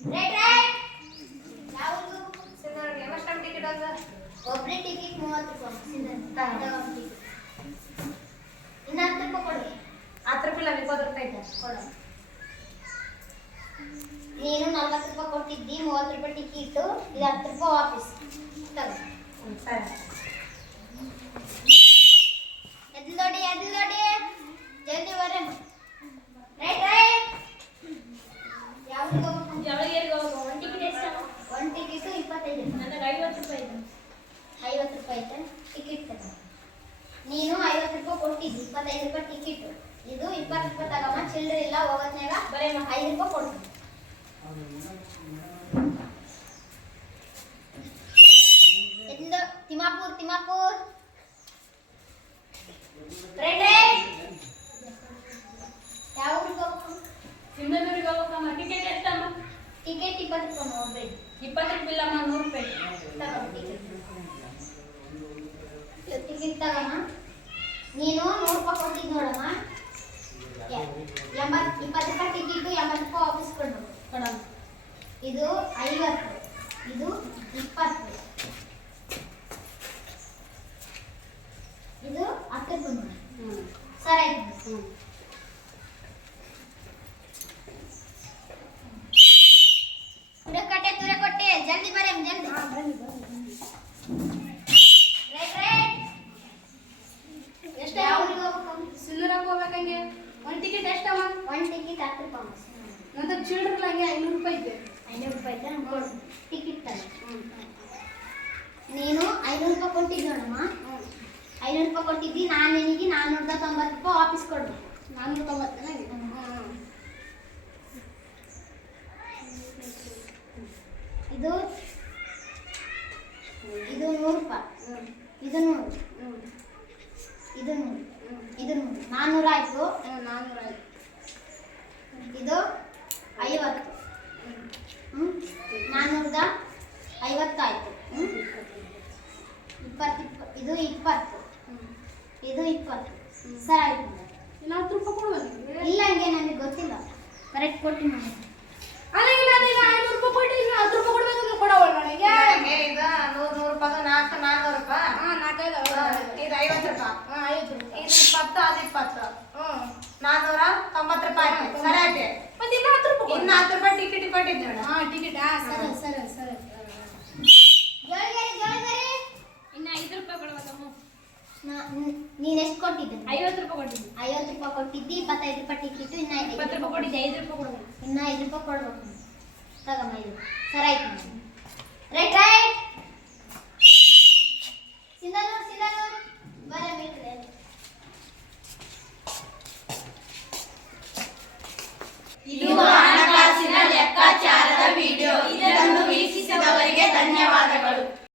right right ಯಾವುದು ಸಿಂಧರ್ ಎಷ್ಟು time ticket ಅದ ಒಬ್ಬರೇ ಟಿಕೆಟ್ 30 ರೂಪಾಯಿ ಸಿಂಧರ್ ಟಿಕೆಟ್ ಇನ್ನ 10 ರೂಪಾಯಿ ಕೊಡು 10 ರೂಪಾಯಿ ಇಲ್ಲ 20 ರೂಪಾಯಿ ಇದೆ ಕೊಡು ನೀನು 40 ರೂಪಾಯಿ ಕೊಟ್ಟಿದ್ದಿ 30 ರೂಪಾಯಿ ಟಿಕೆಟ್ ಇದು 10 ರೂಪಾಯಿ ವಾಪಸ್ ತಗೋ ಸರಿ ಎದ್ದು ನೋಡಿ ಜಲ್ದಿ ಬರ್ರಿ ರೈಟ್ ರೈಟ್ ಯಾವುದು ಜವಳಿಗೆ ಹೋಗೋ ಒಂದು ಟಿಕೆಟ್ ಎಷ್ಟು ಒಂದು ಟಿಕೆಟ್ 25 ನನಗೆ 50 ರೂಪಾಯಿ ಇದೆ 50 ರೂಪಾಯಿ ಐತೆ ಟಿಕೆಟ್ ತಗೋ ನೀನು 50 ರೂಪಾಯಿ ಕೊಟ್ಟಿದ್ದಿ 25 ರೂಪಾಯಿ ಟಿಕೆಟ್ ಇದು 20 ರೂಪಾಯಿ ತಗಮ್ಮ ಚಿಲ್ಲರೆ ಇಲ್ಲ ಹೋಗೋದ್ನಾಗ ಬರೀ 5 ರೂಪಾಯಿ ಕೊಡ್ತೀನಿ ಎದ್ದು ತಿಮ್ಮಾಪುರ್ ರೈಟ್ ರೈಟ್ ಯಾವ ಊರಿಗೆ ಹೋಗ್ಬೇಕು ಸಿಂಧನೂರಿಗೆ ಹೋಗಮ್ಮ ಟಿಕೆಟ್ ಎಷ್ಟಮ್ಮ ಟಿಕೆಟ್ 20 ರೂಪಾಯಿ ಒಬ್ಬರಿಗೆ 20 ರೂಪಾಯಿ ಇಲ್ಲಮ್ಮ 100 ರೂಪಾಯಿ ತಗೋ ಟಿಕೆಟ್ ತಗಮ್ಮ ನೀನು 100 ರೂಪಾಯಿ ಕೊಟ್ಟಿದ್ದು ನೋಡಮ್ಮ 20 ರೂಪಾಯಿ ಟಿಕೆಟ್ 80 ರೂಪಾಯಿ ವಾಪಸ್ ಕೊಡು ಕೊಡಮ್ಮ ಇದು 50 ಇದು 20 ಇದು 10 ರೂಪಾಯಿ ಸರಿ ಆಯ್ತು ತುರೆ ಕೊಟ್ಟೆ ಜಲ್ದಿ ಬರೇ ಜಲ್ದಿ ರೈಟ್ ರೈಟ್ ಎಷ್ಟು ಯಾವ ಊರಿಗೆ ಹೋಗ್ಬೇಕು ಸಿಂಧೂರಾಗ ಹೋಗ್ಬೇಕಂಗೆ ಒಂದು ಟಿಕೆಟ್ ಎಷ್ಟಮ್ಮ ಒಂದು ಟಿಕೆಟ್ 10 ರೂಪಾಯಿ ನಂತರ ಚಿಲ್ಡ್ರಲ್ಲ ಹಂಗೆ 500 ರೂಪಾಯಿ ಇದೆ 500 ರೂಪಾಯಿ ಐತೆ ಟಿಕೆಟ್ ತಗೋ ನೀನು 500 ರೂಪಾಯಿ ಕೊಟ್ಟಿದ್ದು ನೋಡಮ್ಮ 500 ರೂಪಾಯಿ ಕೊಟ್ಟಿದ್ದಿ ನಾನು ನಿನಗೆ 490 ರೂಪಾಯಿ ವಾಪಸ್ ಕೊಡ್ಬೇಕು 490 ಇದು 100 ರೂಪಾಯಿ ಇದು 100 ಇದು 100 ಇದು 100 400 ಆಯ್ತು 400 ಆಯ್ತು ಇದು 50 400 50 ಆಯ್ತು 20 ಇದು 20 ಇದು 20 ಸರಿ ಆಯ್ತು ಇನ್ನು 10 ರೂಪಾಯಿ ಕೊಡ್ಬೇಕು ಇಲ್ಲ ಹಂಗೆ ನನಗೆ ಗೊತ್ತಿಲ್ಲ ಕರೆಕ್ಟ್ ಕೊಟ್ಟು ನಾನು ಅಲ್ಲಿಗೆ ನಾನು ಈಗ 500 ರೂಪಾಯಿ ಕೊಟ್ಟಿದ್ದೀನಿ 10 ರೂಪಾಯಿ ಕೊಡ್ಬೇಕು ಅಂದ್ರೆ ಕೊಡವಲ್ಲ ನನಗೆ ಈಗ 100 ರೂಪಾಯಿ 400 ರೂಪಾಯಿ ಹಾಂ 4 ಇದು 50 ರೂಪಾಯಿ ಹಾಂ 50 ರೂಪಾಯಿ ಇದು 20 ಅದು 20 490 ರೂಪಾಯಿ ಆಯ್ತು ಸರಿ ಆಯ್ತು ಮತ್ತೆ ಇನ್ನು 10 ರೂಪಾಯಿ ಇನ್ನು 10 ರೂಪಾಯಿ ಟಿಕೆಟ್ ಕೊಟ್ಟಿದ್ದು ನೋಡು ಹಾಂ ಟಿಕೆಟ್ ಸರಿ ಇನ್ನು 5 ರೂಪಾಯಿ ಕೊಡ್ಬೇಕಮ್ಮ ನೀನು ಎಷ್ಟು ಕೊಟ್ಟಿದ್ದೆ 50 ರೂಪಾಯಿ ಕೊಟ್ಟಿದ್ದೀನಿ 50 ರೂಪಾಯಿ ಕೊಟ್ಟಿದ್ದಿ 25 ರೂಪಾಯಿ ಟಿಕೆಟ್ ಇನ್ನ 20 ರೂಪಾಯಿ ಕೊಟ್ಟಿದ್ದೆ 5 ರೂಪಾಯಿ ಕೊಡ್ಬೇಕು ಇನ್ನ 5 ರೂಪಾಯಿ ಕೊಡ್ಬೇಕು ತಗಮ್ಮ ಇದು ಸರಿ ಆಯ್ತು ರೈಟ್ ರೈಟ್ ಸಿಂಧನೂರ್ ಬರ ಮೀಟ್ರೆ ಇದು